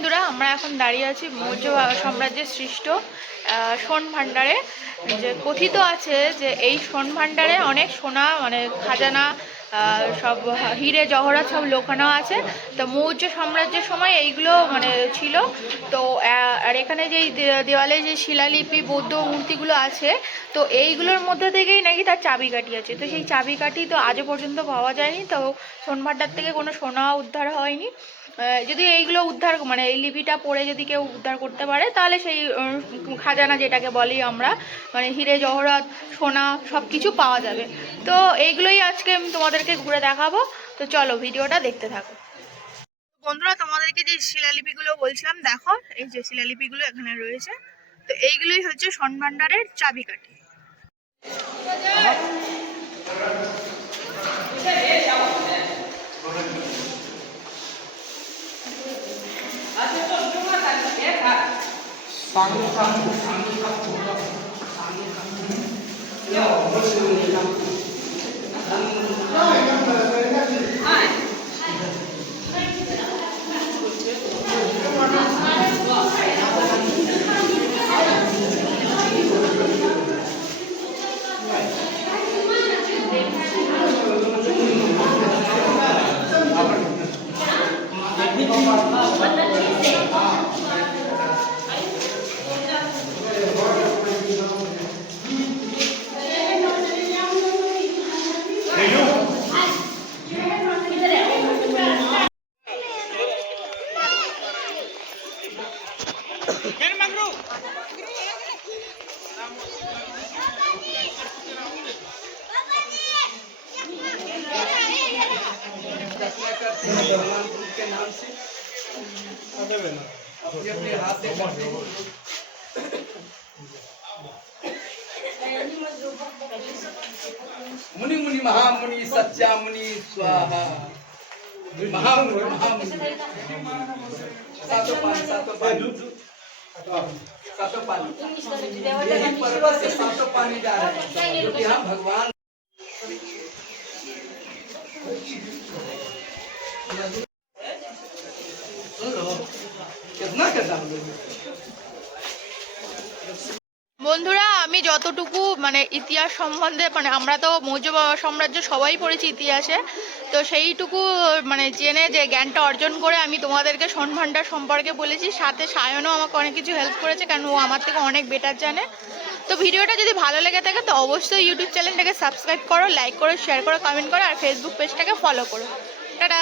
বন্ধুরা, আমরা এখন দাঁড়িয়ে আছি মৌর্য সাম্রাজ্যের সৃষ্ট সোন ভাণ্ডারে। যে কথিত আছে যে এই সোন ভাণ্ডারে অনেক সোনা মানে খাজানা সব হিরে জহরাত সব লোকানো আছে। তো মৌর্য সাম্রাজ্যের সময় এইগুলো মানে ছিল। তো আর এখানে যেই দেওয়ালে যে শিলালিপি বৌদ্ধ মূর্তিগুলো আছে, তো এইগুলোর মধ্যে থেকেই নাকি তার চাবিকাঠি আছে। তো সেই চাবিকাঠি তো আজও পর্যন্ত পাওয়া যায়নি। তো সোন ভাণ্ডার থেকে কোনো সোনা উদ্ধার হয়নি। যদি এইগুলো উদ্ধার মানে এই লিপিটা পড়ে যদি কেউ উদ্ধার করতে পারে, তাহলে সেই খাজানা যেটাকে বলি আমরা, মানে হিরে জহরাত সোনা সব কিছু পাওয়া যাবে। তো এইগুলোই আজকে আমি তোমাদেরকে ঘুরে দেখাবো। তো চলো ভিডিওটা দেখতে থাকো। বন্ধুরা, তোমাদেরকে যে শিলালিপিগুলো বলছিলাম, দেখো এই যে শিলালিপিগুলো এখানে রয়েছে। তো এইগুলোই হচ্ছে সোন ভাণ্ডারের চাবিকাঠি। के नाम से अपने हाथ से मुनि मुनि महामुनि सच्चा मुनि स्वाहा महामुनि महामुनि सातों पानी यही पर्वत से सातों पानी जा रहे हैं, जो कि हम भगवान कितना करना हम लोग। বন্ধুরা, আমি যতটুকু মানে ইতিহাস সম্বন্ধে মানে আমরা তো মৌর্য সাম্রাজ্য সবাই পড়েছি ইতিহাসে, তো সেইটুকু মানে জেনে যে জ্ঞানটা অর্জন করে আমি তোমাদেরকে সোন ভাণ্ডার সম্পর্কে বলেছি। সাথে সায়নও আমাকে অনেক কিছু হেল্প করেছে, কারণ ও আমার থেকে অনেক বেটার জানে। তো ভিডিওটা যদি ভালো লেগে থাকে তো অবশ্যই ইউটিউব চ্যানেলটাকে সাবস্ক্রাইব করো, লাইক করো, শেয়ার করো, কমেন্ট করো, আর ফেসবুক পেজটাকে ফলো করো। টাটা।